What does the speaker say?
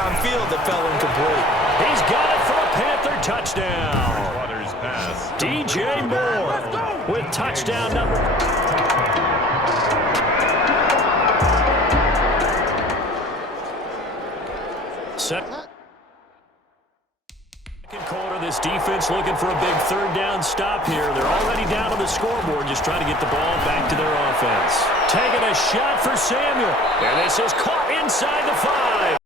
downfield that fell incomplete. He's got it for a Panther touchdown. Waters pass. DJ Moore with touchdown number. Second quarter, this defense looking for a big third down stop here. They're already down on the scoreboard, just trying to get the ball back to their offense. Taking a shot for Samuel. And this is caught inside the 5.